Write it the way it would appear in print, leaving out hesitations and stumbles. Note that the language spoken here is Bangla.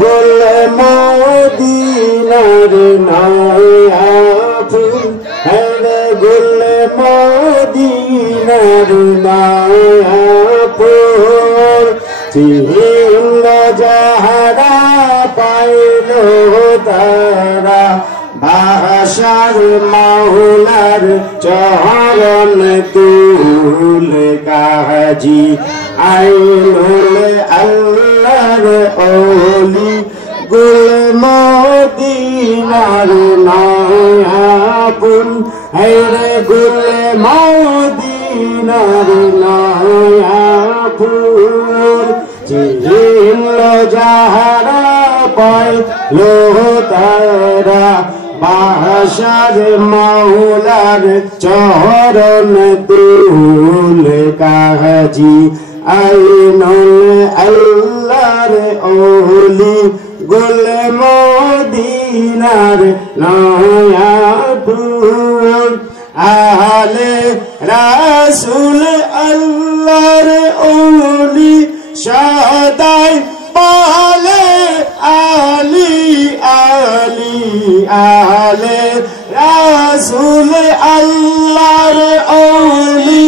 গুল মদিনার নয়া ফুল রে গুল মদিনার নয়া ফুল চিহ্ন যাহারা পাইল তারা বাসার মাওলার চরণ তুল কাজী আইনুল আল্লাহর ওলি গুল মদিনার নয়া ফুল রে গুল মদিনার নয়া ফুল চিহ্ন যাহারা পাইল তারা বাসার মাওলার চরণ তুল কাজী আইনুল আল্লাহর ওলি গুল মদিনার নয়া ফুল আহলে রাসূল আল্লাহর ওলি সদাই বলে আলী আলী আহলে রাসূল আল্লাহর ওলি